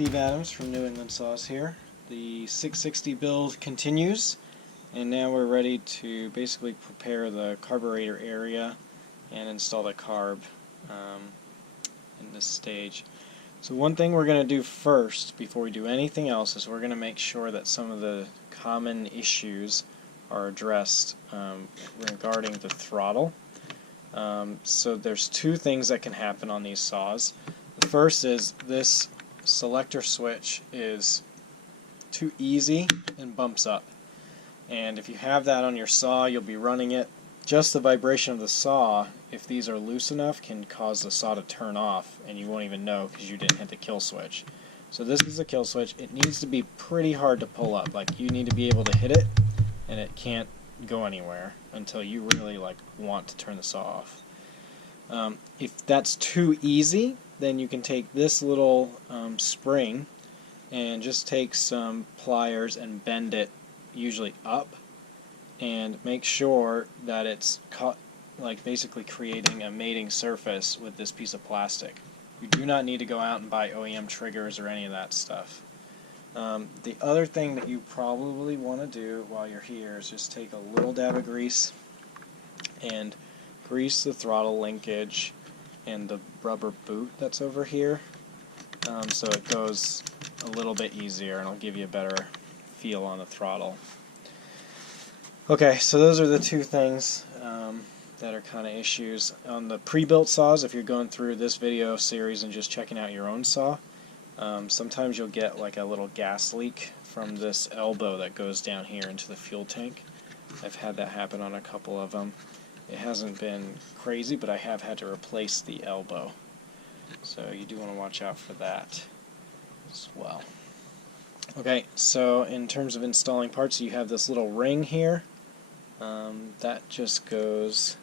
Steve Adams from New England Saws here. The 660 build continues, and now we're ready to basically prepare the carburetor area and install the carb in this stage. So one thing we're going to do first, before we do anything else, is we're going to make sure that some of the common issues are addressed regarding the throttle. So there's two things that can happen on these saws. The first is this selector switch is too easy and bumps up. And if you have that on your saw, you'll be running it. Just the vibration of the saw, if these are loose enough, can cause the saw to turn off, and you won't even know because you didn't hit the kill switch. So this is a kill switch. It needs to be pretty hard to pull up. Like, you need to be able to hit it, and it can't go anywhere until you really want to turn the saw off. If that's too easy, then you can take this little spring and just take some pliers and bend it, usually up, and make sure that it's cut, basically creating a mating surface with this piece of plastic. You do not need to go out and buy OEM triggers or any of that stuff. The other thing that you probably want to do while you're here is just take a little dab of grease and grease the throttle linkage and the rubber boot that's over here, so it goes a little bit easier and it'll give you a better feel on the throttle. Okay, so those are the two things that are kind of issues. On the pre-built saws, if you're going through this video series and just checking out your own saw, sometimes you'll get a little gas leak from this elbow that goes down here into the fuel tank. I've had that happen on a couple of them. It hasn't been crazy, but I have had to replace the elbow. So you do want to watch out for that as well. Okay, so in terms of installing parts, you have this little ring here. That just goes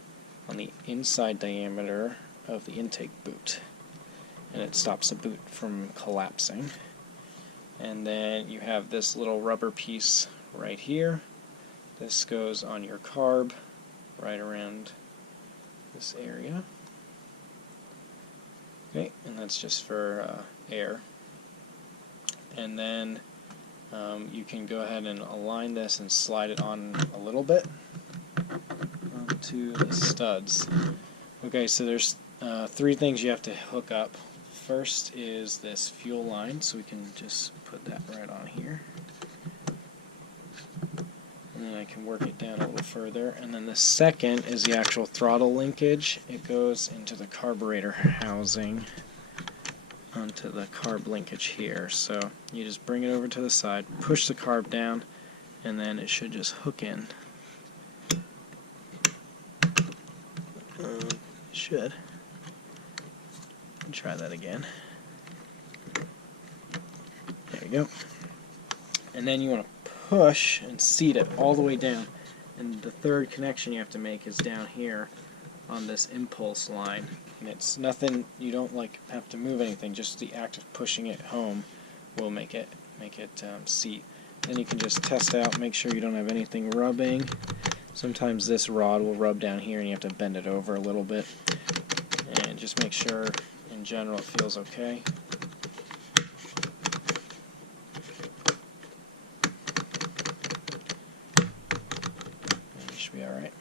on the inside diameter of the intake boot, and it stops the boot from collapsing. And then you have this little rubber piece right here. This goes on your carb right around this area. Okay, and that's just for air. And then you can go ahead and align this and slide it on a little bit onto the studs. Okay, so there's three things you have to hook up. First is this fuel line, so we can just put that right on here. And then I can work it down a little further. And then the second is the actual throttle linkage. It goes into the carburetor housing onto the carb linkage here. So you just bring it over to the side, push the carb down, and then it should just hook in. It should. Try that again. There you go. And then you want to push and seat it all the way down. And the third connection you have to make is down here on this impulse line. And it's nothing, you don't have to move anything, just the act of pushing it home will make it seat. Then you can just test out, make sure you don't have anything rubbing. Sometimes this rod will rub down here and you have to bend it over a little bit. And just make sure in general it feels okay. And it should be alright.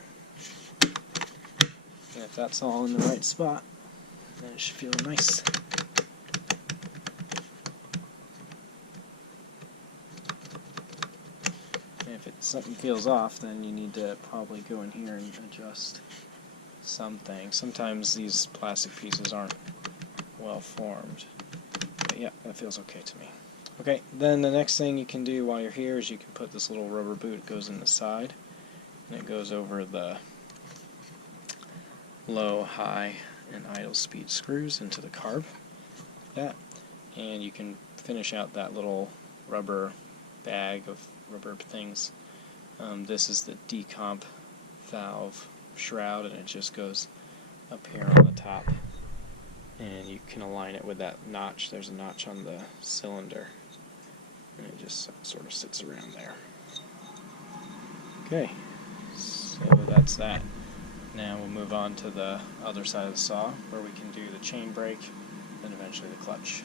And if that's all in the right spot, then it should feel nice. And if something feels off, then you need to probably go in here and adjust something. Sometimes these plastic pieces aren't well formed. But yeah, that feels okay to me. Okay, then the next thing you can do while you're here is you can put this little rubber boot. It goes in the side, and it goes over the low, high, and idle speed screws into the carb, like that. And you can finish out that little rubber bag of rubber things. This is the decomp valve shroud, and it just goes up here on the top. And you can align it with that notch. There's a notch on the cylinder, and it just sort of sits around there. Okay, so that's that. Now we'll move on to the other side of the saw where we can do the chain brake and eventually the clutch.